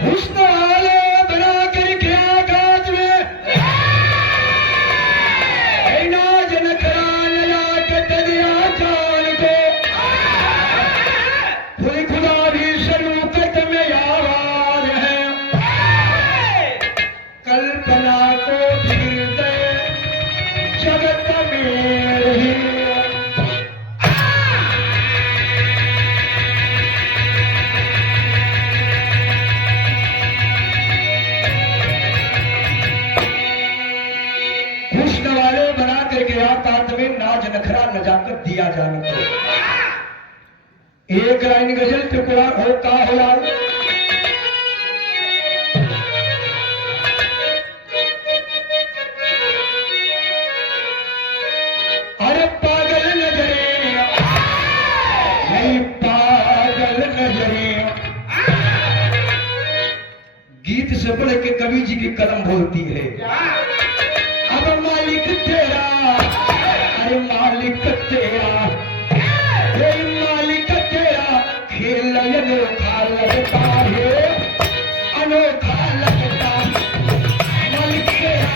हुस्न वाले बना कर क्या काज में नाज नखरा नलाकत दिया जान को खुद खुदा भी शरूकत में यार है कल्पना को हृदय जगत में रही हुस्न वाले बना करके आप में नाज नखरा नजाकत दिया जाने को एक लाइन गजल टुकड़ा हो का होला अरे पागल नजरे नहीं पागल नजरे गीत से बढ़ के कवि जी की कलम बोलती है अब मालिक तेरा अरे मालिक तेरा मालिक तेरा खेल अनोखा लगता है अनोखा लगता मालिक तेरा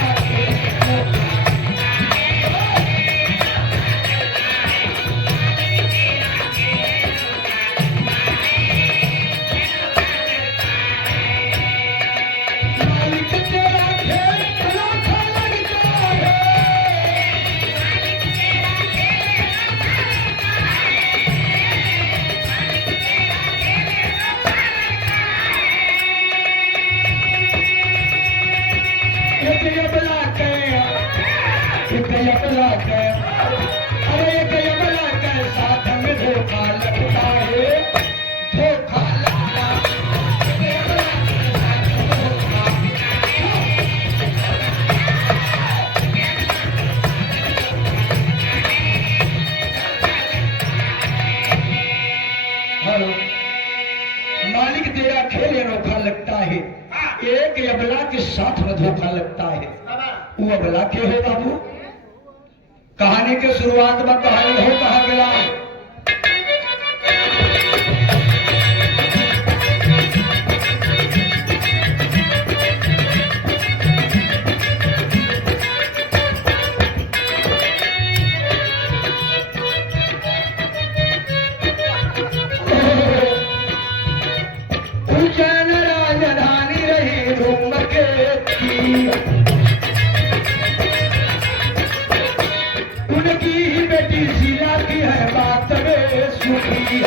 मालिक तेरा खेल अनोखा लगता है अरे बला के साथ में धोखा लगता है धोखा लगता हेलो मालिक तेरा खेल अनोखा लगता है एक अबला के साथ में धोखा लगता है वो अबला के हो बाबू कहानी के शुरुआत में कहानी हो कहा गया उज्जैन राजधानी रही धूमकेत की उनकी ही बेटी शीला की है बात में सुखी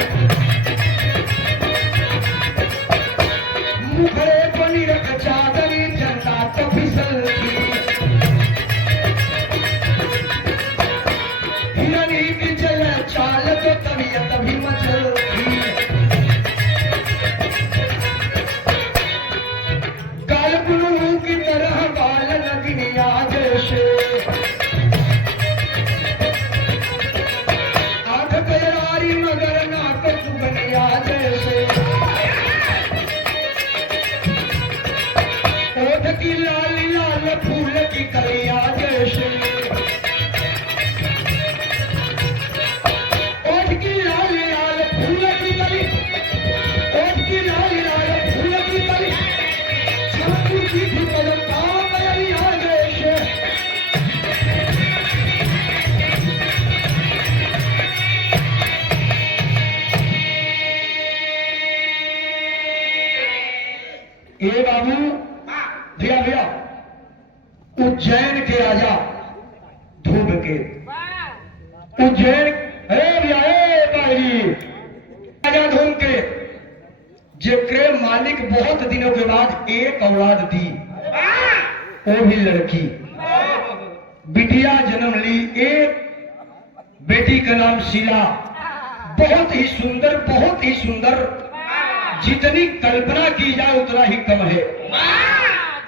मुखड़े को निरख चादरी जनता तो फिसल थी हिरनी की चल चाल तो तबीयत भी मचल थी काल गुरु की तरह बाल नगनिया जैसे मगर नाक सुगनिया जैसे ओठ की लाल लाल फूल की कलिया जैसे ओठ की लाल लाल फूल की कली ओठ की लाल लाल फूल की कली छाती की कलम कलिया जैसे ए बाबू भैया भैया उज्जैन के राजा धूमकेत उज्जैन भैया भाई राजा धूमकेत जेकरे मालिक बहुत दिनों के बाद एक औलाद दी वो भी लड़की बिटिया जन्म ली एक बेटी का नाम शीला बहुत ही सुंदर जितनी कल्पना की जाए उतना ही कम है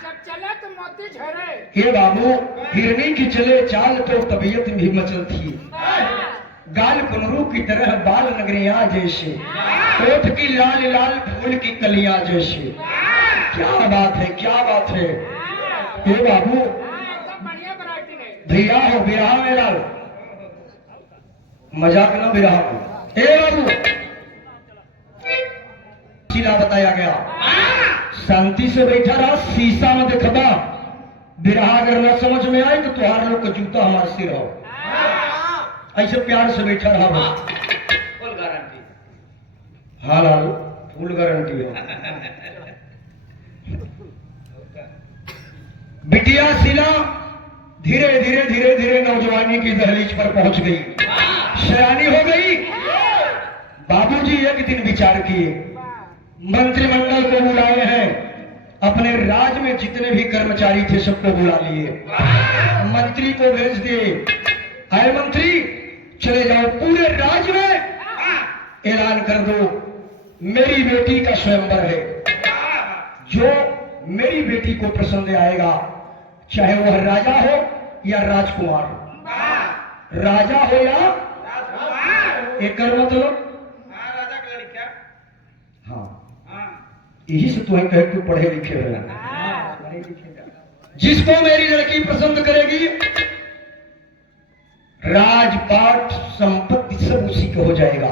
जब चले तो मोती झरे ये बाबू हिरनी की चले चाल तो तबीयत भी मचल थी गाल कुनरू की तरह बाल नगरिया जैसे ओठ की लाल लाल फूल की कलियां जैसे क्या बात है ये बाबू भैया हो बिरहा मेरा मजाक ना बिरहा हो ए बाबू शिला बताया गया। शांति से बैठा रहा, शीशा में देखबा, बिरहा अगर न समझ में आए तो तुहार लोग का जूता हमारे सिर हो। ऐसे प्यार से बैठा रहा बस। Full guarantee. हाँ लाल, फुल गारंटी हो। बिटिया शीला धीरे धीरे धीरे धीरे नौजवानी की दहलीज पर पहुंच गई, शरानी हो गई। बाबूजी एक दिन विचार किए, मंत्रिमंडल को बुलाए हैं, अपने राज में जितने भी कर्मचारी थे सबको बुला लिए, मंत्री को भेज दिए, आए मंत्री चले जाओ पूरे राज्य में ऐलान कर दो मेरी बेटी का स्वयंवर है, जो मेरी बेटी को पसंद आएगा, चाहे वह राजा हो या राजकुमार, राजा हो या एक मतलब राजा का लड़का। हाँ, यही से तुम्हें कहे तू पढ़े लिखे हो। जिसको मेरी लड़की पसंद करेगी, राजपाट संपत्ति सब उसी को हो जाएगा,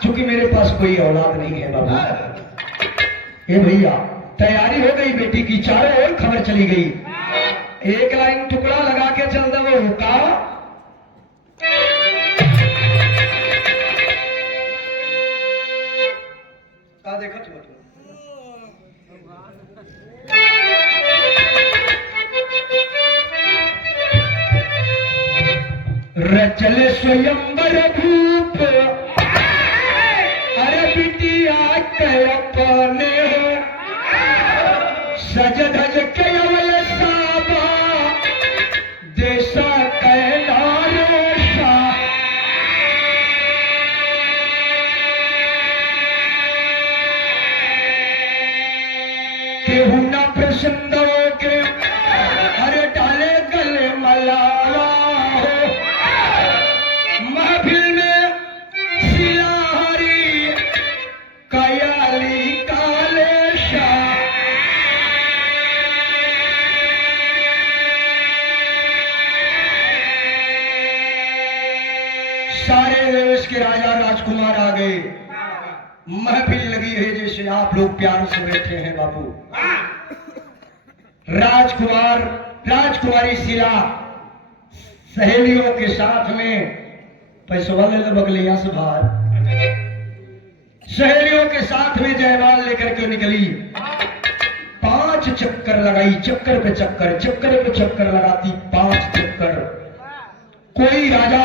क्योंकि मेरे पास कोई औलाद नहीं है बाबा। ए भैया, तैयारी हो गई बेटी की, चारों ओर खबर चली गई। एक लाइन टुकड़ा लगा के चल दे वो हुक्का, देखो तुम रचल स्वयंवर भूप, अरे बिटिया के अपने सज धज के अवल साबा, देशा कैलारोषा, केहू न प्रसन्न के अरे डाले गले मलावा हो, महफिल में सिलाहरी कयाली कालेशा, सारे देश के राजा राजकुमार आ गए, महफिल लगी है जैसे आप लोग प्यार से बैठे हैं बाबू। राजकुमार राजकुमारी शीला सहेलियों के साथ में पैसवा ले लो बगलिया से बाहर, सहेलियों के साथ में जयमाल लेकर के निकली, 5 चक्कर लगाई, चक्कर पे चक्कर, चक्कर पे चक्कर लगाती, 5 चक्कर। कोई राजा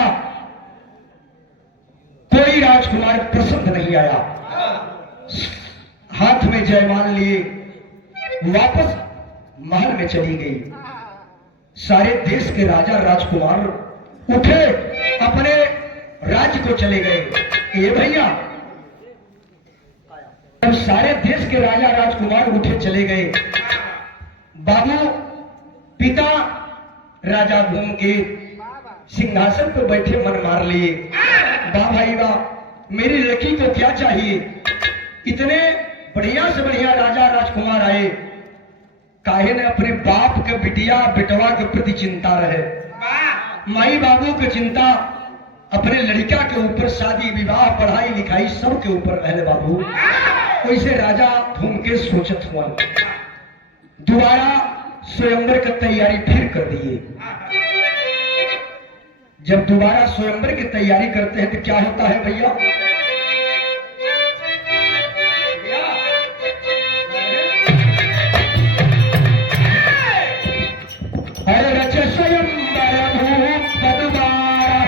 कोई राजकुमार पसंद नहीं आया, हाथ में जयमाल लिए वापस महल में चली गई। सारे देश के राजा राजकुमार उठे, अपने राज्य को चले गए। ये भैया, जब सारे देश के राजा राजकुमार उठे चले गए, बाबू पिता राजा घूम के सिंहासन पर बैठे मन मार लिए, वाह भाई वाह, मेरी लड़की को क्या चाहिए, इतने बढ़िया से बढ़िया राजा राजकुमार आए, काहे ने अपने बाप के बिटिया बेटवा के प्रति चिंता रहे, माई बाबू की चिंता अपने लड़का के ऊपर, शादी विवाह पढ़ाई लिखाई सब के ऊपर रहे बाबू। वैसे राजा घूम के सोचत हुआ, दोबारा स्वयंवर की तैयारी फिर कर दिए। जब दोबारा स्वयंवर की तैयारी करते हैं तो क्या होता है भैया, अरे रच स्वयंवर भूप पदवारा,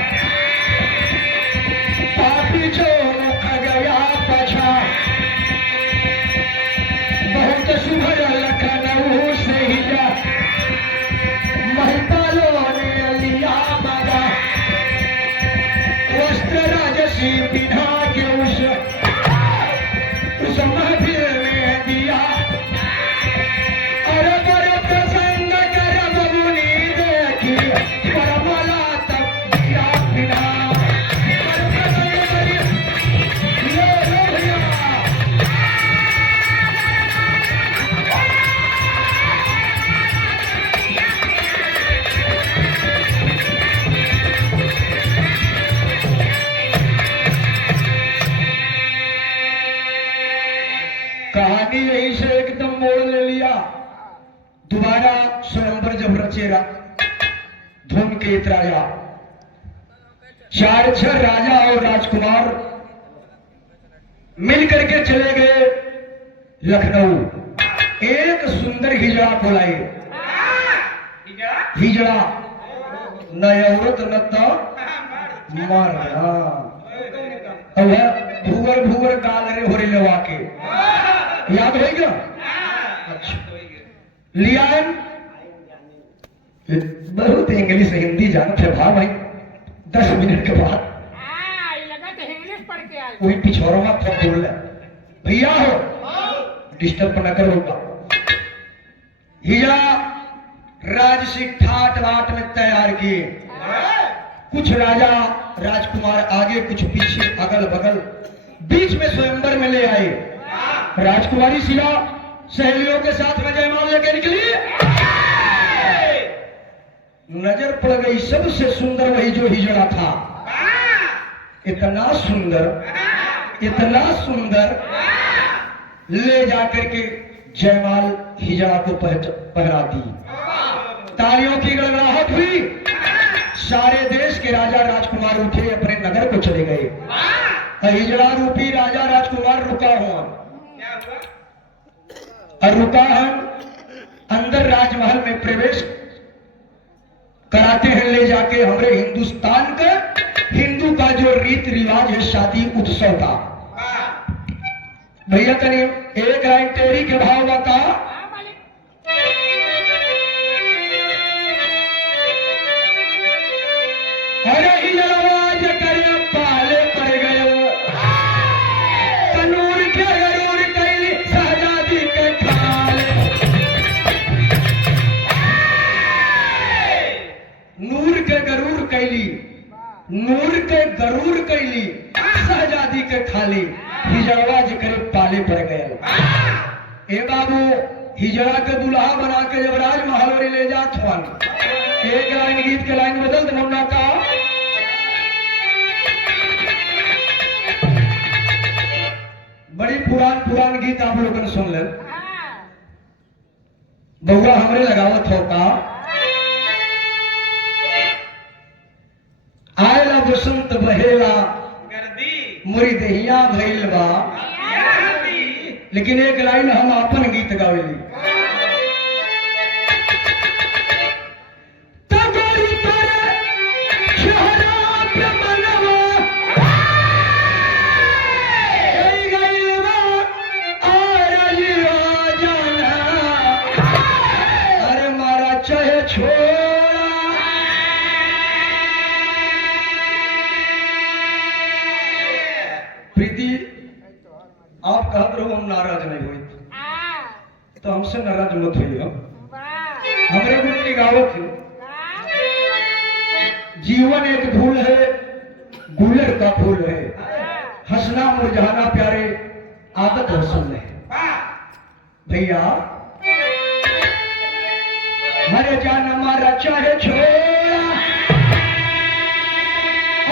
पापी जो मुख गया पछा, बहुत सुभर लखनऊ से ही जा, महिपालों ने लिया मगा, वस्त्र राजसी बिना के उस महफिल में दिया, अरे बड़े प्रसंग कर बबुनी देखी, परमला तक दिया बिना, बड़े प्रसंग करिए, लो भैया। कहानी यही से एकदम मोड़ ले लिया। दोबारा स्वयंवर जब रचेरा धूमकेतु राजा, 4-6 राजा और राजकुमार मिल करके चले गए लखनऊ। एक सुंदर हिजड़ा को लाए। हिजड़ा न औरत न तो मर, भूवर भूवर गाल रे हो रहे लवा के, याद हो गया? अच्छा, लियान बहुत इंग्लिश हिंदी जानते थे भाई। 10 मिनट के बाद लगा तो इंग्लिश पढ़ के आए। कोई पिछोरो मत बोल रहा भैया हो, डिस्टर्ब न करोगा। हिजड़ा राजसी ठाट बाट में तैयार किए। कुछ राजा राजकुमार आगे, कुछ पीछे, अगल बगल, बीच में स्वयंवर में ले आए। राजकुमारी शिला सहेलियों के साथ में जयमाल लेके निकली। नजर पड़ गई सबसे सुंदर वही जो हिजड़ा था। इतना सुंदर, इतना सुंदर, ले जाकर के जयमाल हिजड़ा को पहरा दी। तालियों की गड़गड़ाहट हुई। सारे देश के राजा राजकुमार उठे, अपने नगर को चले गए। हिजड़ा रूपी राजा राजकुमार रुका हुआ और रुका है अंदर राजमहल में प्रवेश कराते हैं ले जाके हमारे हिंदुस्तान का, हिंदू का जो रीति रिवाज है शादी उत्सव का। भैया तनी एक लाइन तेरी के भाव बता। अरे हिजड़ाज करे पाले पड़ गए, कनूर के गरूर कैली शहजादी के खाले। नूर के गरूर कैली, नूर के गरूर कैली शहजादी के खाली। हिजड़वा जे करे पाले पड़ गए। ए बाबू, हिजड़ा के दुल्हा बना के जब राजमहल में ले जात हन, एक लाइन गीत के लाइन बदल दे मुन्ना का। बड़ी पुरान गीत आप लोगों ने सुन ले। बउआ हमरे लगावत हो का। आयला बसंत बहेला मोरी दहिया भइल बा। लेकिन एक लाइन हम अपन गीत गावेली। अरे मारा चाहे छोड़ा, प्रीति आप कहते रहो हम नाराज नहीं हुई, तो हमसे नाराज मत हुई। हमरे गुरु की गावत है, जीवन एक फूल है, गुलर का फूल है, हंसना मुरझाना प्यारे, आदत हसन है। भैया हरे जान हमारा चाहे छोड़ा,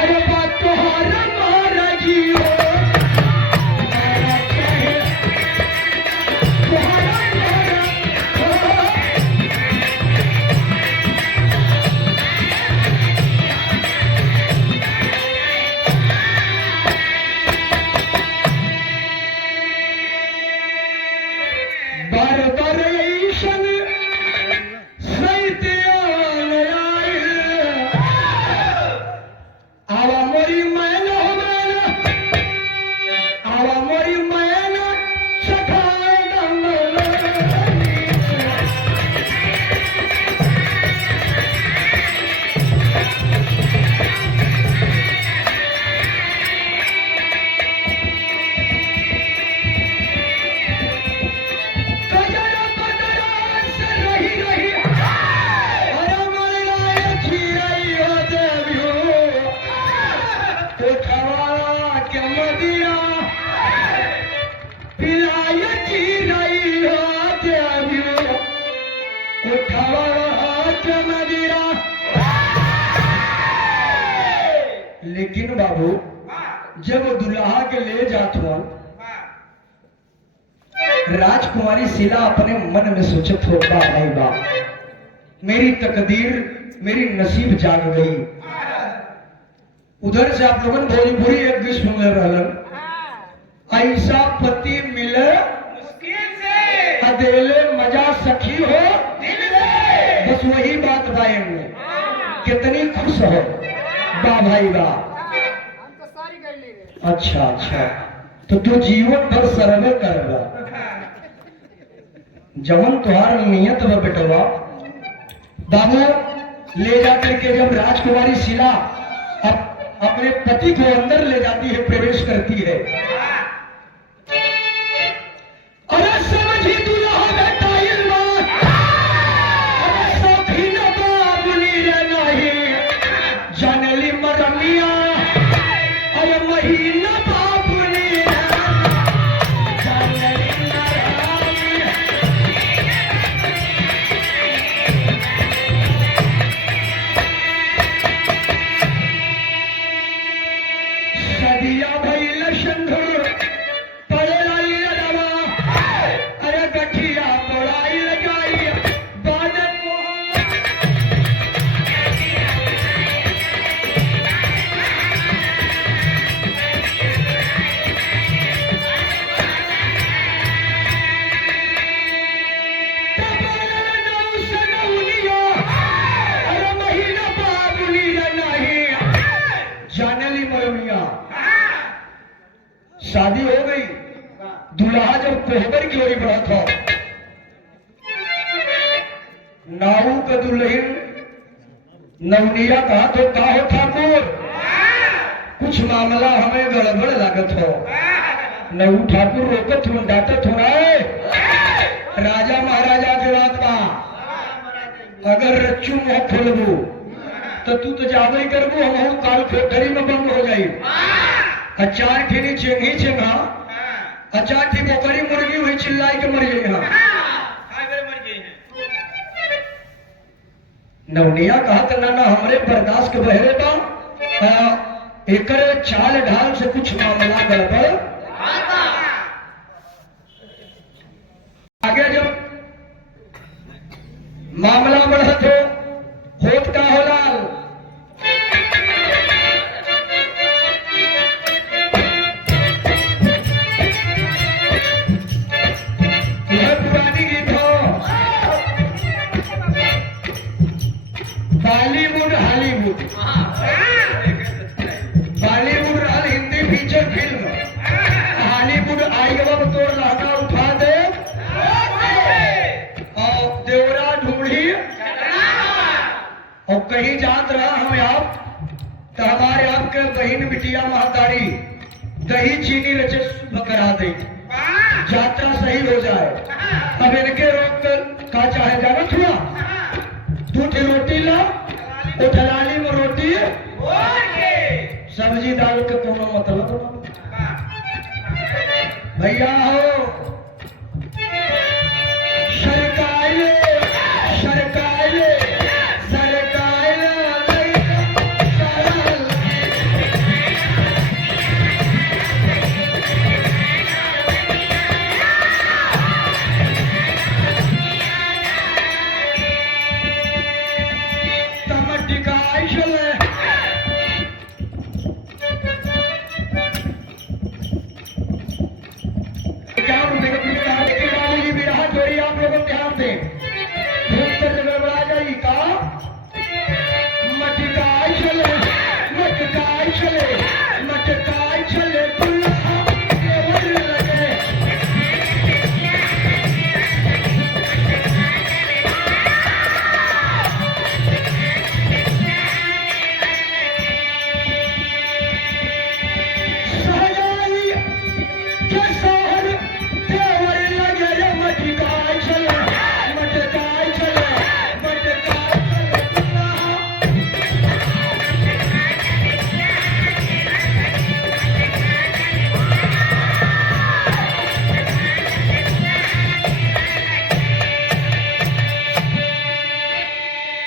अरे बात तो हमारा जियो। लेकिन बाबू जब दुल्हा के ले जात हुआ राजकुमारी शीला अपने मन में सोचत हो, वाह भाई वाह, मेरी तकदीर, मेरी नसीब जाग गई। उधर से आप लोगन भोजपुरी एक भी सुन ले रहलन, ऐसा पति मिले मुश्किल से अदेले मजा सखी हो दिल से। बस वही बात बायन में कितनी खुश हो, वाह भाई वाह। हम तो सारी कर ली रे। अच्छा अच्छा, तो तू जीवन भर सर्वे करवा, जवन तुहार नियत व बेटवा। बाबू ले जाकर के जब राजकुमारी शीला अपने पति को अंदर ले जाती है, प्रवेश करती है, अरे समझी दुल्हा बेटा इल्मा, अरे सखी न बाबुली रे नहीं, जानली मरमिया, अरे महीना बाबुली रे, जानली मरमिया। सदिया भइल सिंधुर पड़ेला लड़वा, अरे गठिया पड़ाई लगाई बादल मोहल्ला। तबादल नौ सनौनिया, अरे महीना बाबुली रे नहीं, जानली मरमिया। शादी हो गई, दूल्हा जब कोहबर की ओर बढ़ा था, नाऊ का दुल्हन नवनिया कहा तो का हो ठाकुर, कुछ मामला हमें गड़बड़ लागत हो। नऊ ठाकुर रोकत हो, डांटत हो, राजा महाराजा के बात बा, अगर रच्चू मुंह खोलबू तो तू तो जाबे ही करबू, हम काल कोठरी में बंद हो जाई। अचार ठेनी चेंगी चेंगा, अचार ठी बोकरी मुर्गी हुई चिल्लाई के मर गई। हाँ मर गए हैं। नवनिया कहा था ना हमरे बर्दाश्त के बहरे बा, एकर चाल ढाल से कुछ मामला गड़बड़। आगे जब मामला बढ़त हो, होत का हो लाल, यह पुरानी गीत हो, बॉलीवुड हॉलीवुड, बॉलीवुड रहल हिंदी फीचर फिल्म, हॉलीवुड आई अब तो लहंगा उठा दे और देवरा ढूंढी, और कहीं जात रहा हम आप तो हमारे आपके बहन बिटिया महतारी दही चीनी रचे शुभ करा दे, यात्रा सही हो जाए। अब इनके रोक कर का चाहे जाना थोड़ा, दूध रोटी ला, उठलाली में रोटी सब्जी दाल के कोनो मतलब भैया हो। सरकारे सरकारे सरकारे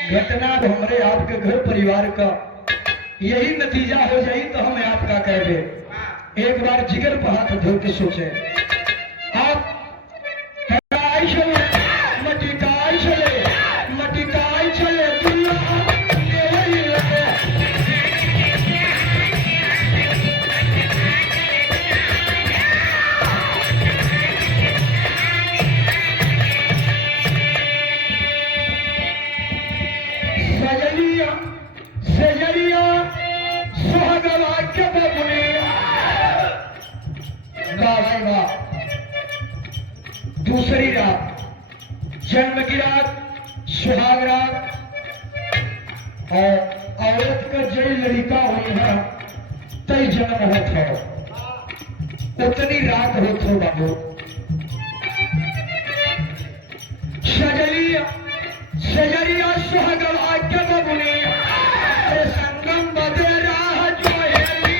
घटना हमारे आपके घर परिवार का यही नतीजा हो जाए तो हम आपका कह दे। एक बार जिगर पर हाथ धो के सोचे, आप दूसरी रात जन्म की रात, सुहाग रात, और औरत का जय लड़का हुई है तय जन्म होत हो, उतनी रात होत हो बाबू। सजलिया सजलिया सुहाग भाग्य बबुनी, अरे संगम बदे राह जोहेली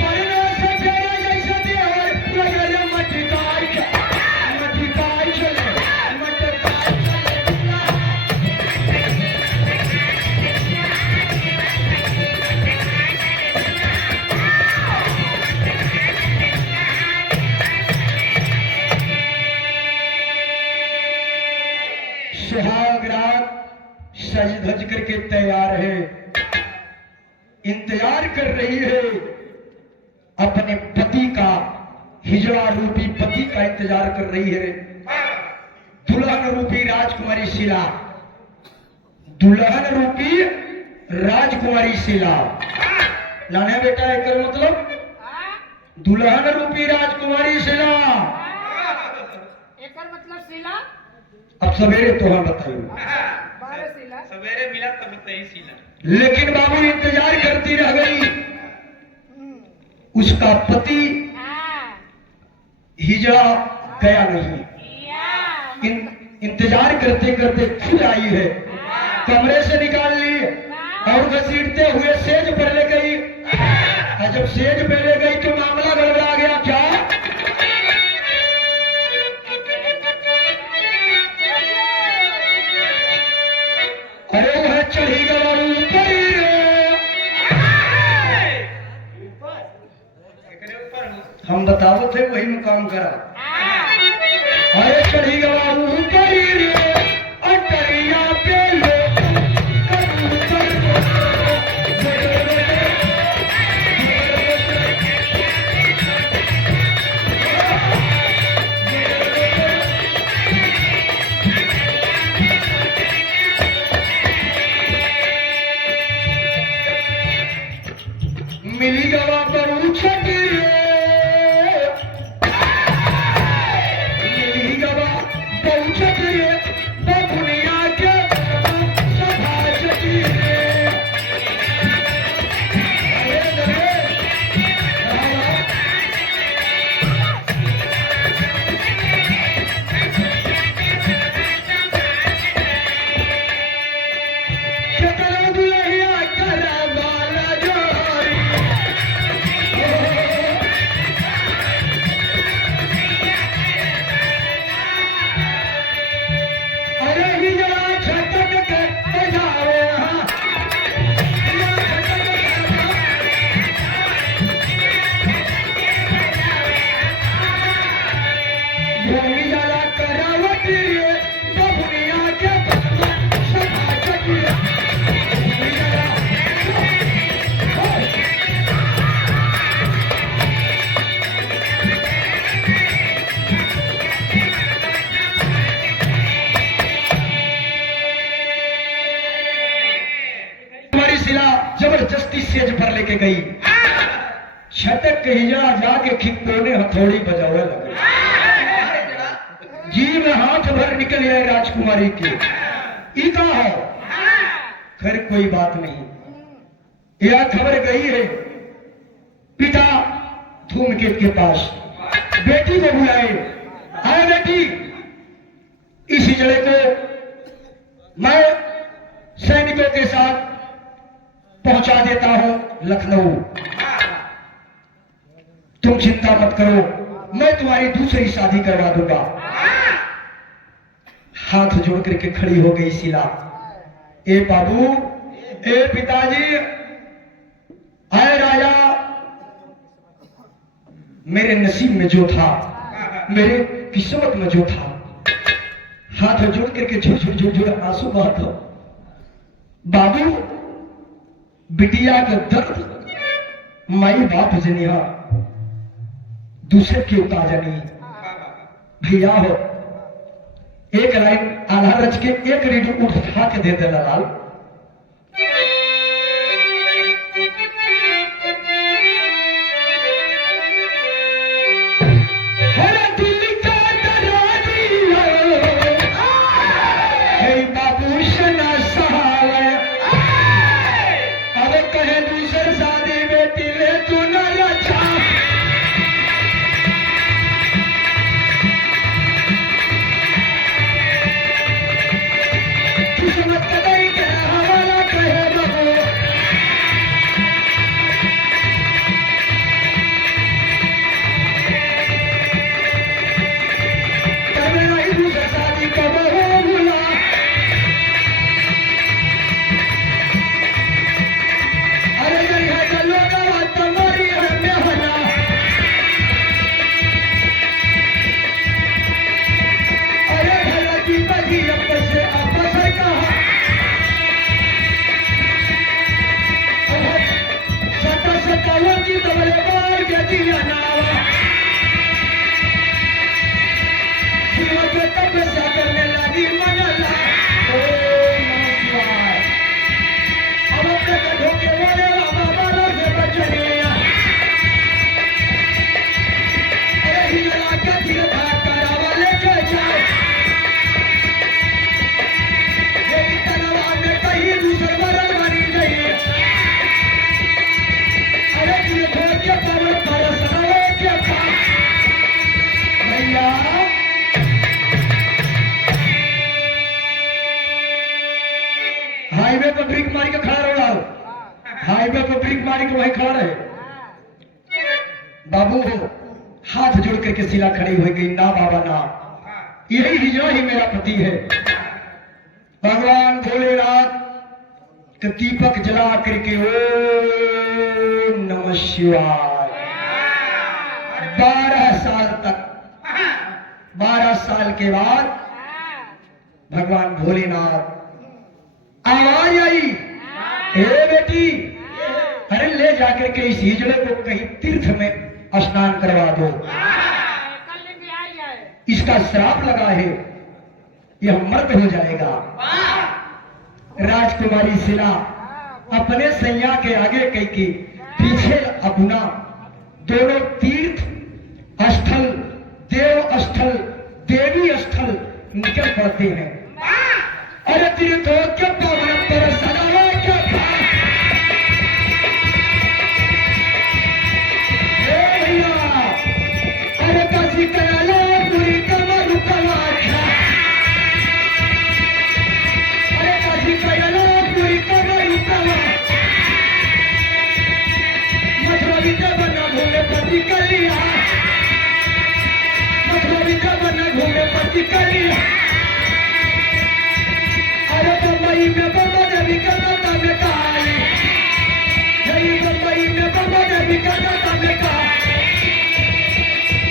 परनो से फेरे जैसे देवर लगल मटकाई चले, मटकाई चले, मटकाई चले। सुहाग रात सज धज करके तैयार है, इंतजार कर रही है अपने पति का, हिजड़ा रूपी पति का इंतजार कर रही है। दुल्हन रूपी राजकुमारी शीला, दुल्हन रूपी राजकुमारी शीला। नाने बेटा एक मतलब दुल्हन रूपी राजकुमारी शीला। एकर मतलब सिला, अब सवेरे तो हम बताइए, बारह सिला। सवेरे मिला तब तय सीला। लेकिन बाबू इंतजार करती रह गई। उसका पति हिजड़ा गया नहीं। इंतजार करते करते फिर आई है, कमरे से निकाल ली और घसीटते हुए सेज पर ले गई। और जब सेज पे ले गई तो मामला गड़बड़ा गया। क्या? अरे वह चढ़ी गया ऊपर ही रे। एकरे ऊपर हो। हम बताओ थे वही मुकाम करा। अरे चढ़ी गया ऊपर ही रे, अटरिया पे लोग कबूतर मिली गवा करू छठी रे, मिली गवा करू छठी रे, बबुनिया के सभा छठी रे। अरे रे, चतरा दुल्हिया करा बाला जोरी। अरे हिजड़ा छटक के बजाओ हाँ। भूमि जला करावट रे, बबुनिया के सभा छठी रे। भूमि जला हमारी शिला जबरदस्ती सेज पर लेके गई। छटक के हिजड़ा जाके खिकोने हथौड़ी बजावे लगे। जी में हाथ भर निकल आए राजकुमारी के। ई का है? खैर कोई बात नहीं। यह खबर गई है पिता धूमकेतु के पास, बेटी को बुलाए। आए बेटी, इस हिजड़े को मैं सैनिकों के साथ पहुंचा देता हूं लखनऊ। तुम चिंता मत करो, मैं तुम्हारी दूसरी शादी करवा दूंगा। हाथ जोड़ करके खड़ी हो गई शीला। ए बाबू, ए पिताजी, आए राजा, मेरे नसीब में जो था, मेरे किस्मत में जो था। हाथ जोड़ करके झुर झुर झुर झुर आंसू बहत हो। बाबू, बिटिया का दर्द माई बाप जनिया, दूसरे के उता जानी। भैया हो, एक लाइन आधा रच के एक रीड उठा के दे देना लाल। हाईवे पर ब्रेक मारी के वहीं खड़ा रहे। बाबू हो हाथ जोड़ करके सिला खड़ी हो गई, ना बाबा ना, यही हिजड़ा ही मेरा पति है। भगवान भोलेनाथ के दीपक जला करके ओम नमः शिवाय 12 साल तक, 12 साल के बाद भगवान भोलेनाथ आवाज आई, हे बेटी, अरे ले जाकर के इस हिजड़े को कहीं तीर्थ में स्नान करवा दो, इसका श्राप लगा है, यह मर्द हो जाएगा। राजकुमारी शिला अपने सैया के आगे कई के पीछे अपना दोनों तीर्थ स्थल, देव स्थल, देवी स्थल निकल पड़ते हैं। अरे तीर्थों के पावन पर सजावे के भैया, अरे काशी कयालो पूरी कमर कलाख्या, अरे काशी कयालो पूरी कमर कलाख्या, मथुरा विद्या बना घूमे पति कलिया, मथुरा विद्या बना घूमे पति कलिया। अरे बम्बई में बम्बा देवी का दाता में काली, यही बम्बई में बम्बा देवी का दाता में काली,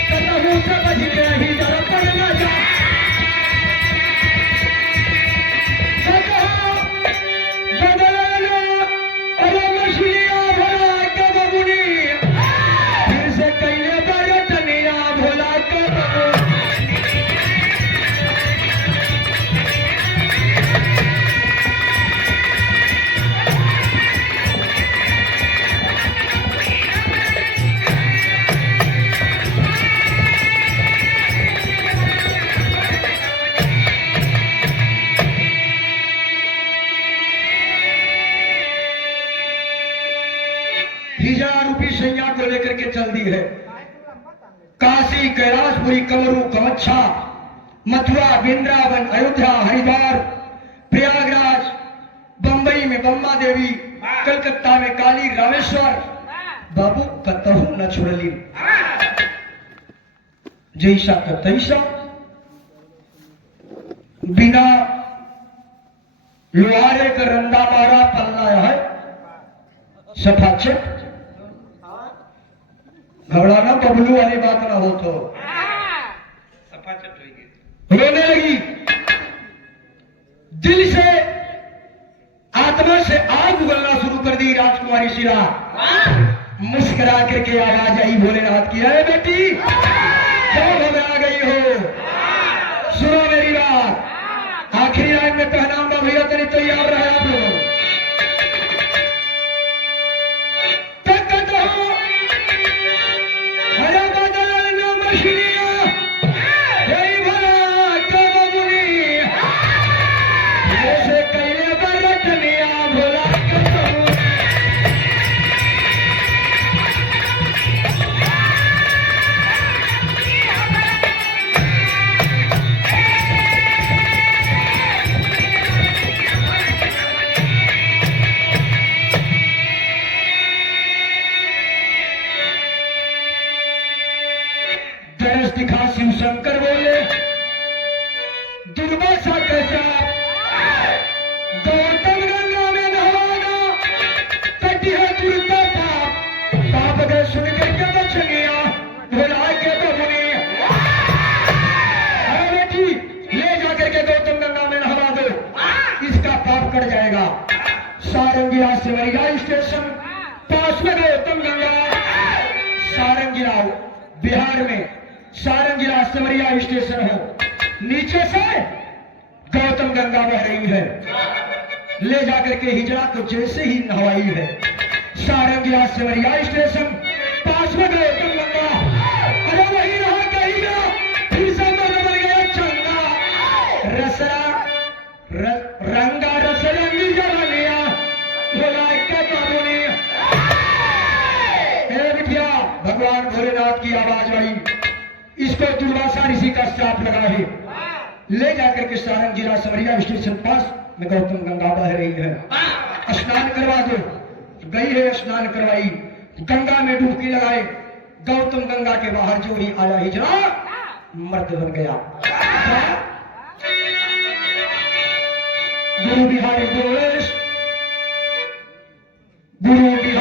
कहूँ समझ में ही जरा पड़ना जा, बदला लो अरे मछलियाँ भोला के बबुनी, फिर से कैले बरतनिया भोला के बबुनी। हिजड़ा रूपी सैया को लेकर के चल दी है। काशी, कैलाशपुरी, कमरू, कमच्छा, मथुरा, वृंदावन, अयोध्या, हरिद्वार, प्रयागराज, बंबई में बम्बा देवी, कलकत्ता में काली, रामेश्वर, बाबू कतहू न छोड़ली, जैसा का तैसा, बिना लोहारे का रंदा मारा पल्ला है सफा चेक। घबराना बबलू वाली बात ना हो तो सफा चट होगी। रोने लगी, दिल से आत्मा से आग उगलना शुरू कर दी राजकुमारी शिला। मुस्कुरा करके आवाज आई भोलेनाथ की, अरे बेटी क्यों घबरा गई हो, सुनो मेरी बात। आखिरी लाइन में कहना भैया तेरी तैयार रहे आप लोग। दिखा शिव शंकर बोले, दुर्वासा कैसा गौतम गंगा में नहाना, कटी है दुर्गा पाप, पाप गए सुन करके बच गया भोला के बबुनी। अरे बेटी ले जाकर के गौतम गंगा में नहवा दो, इसका पाप कट जाएगा। सारंगीरा सिमरिया स्टेशन पास में गौतम गंगा, सारंगीरा बिहार में सारंगीरा सिमरिया स्टेशन हो, नीचे से गौतम गंगा बह रही है, ले जाकर के हिजड़ा को जैसे ही नहवाई है। सारंगीरा सिमरिया स्टेशन पास में गौतम गंगा, अरे वही रहा कहीं ना, फिर से बन गया चंगा, रसरा रंगा रस रंगी जवानिया भोला के बाबू ने। बिटिया भगवान भोलेनाथ की आवाज आई, इसको दुर्वासा ऋषि का श्राप लगा है, ले जाकर के सारंगीरा सिमरिया स्टेशन पास में गौतम गंगा बह रही है, स्नान करवा दो। गई है स्नान करवाई, गंगा में डुबकी लगाए, गौतम गंगा के बाहर जो ही आया हिजड़ा मर्द बन गया। गुरु बिहारी गोलेश, गुरु बिहारी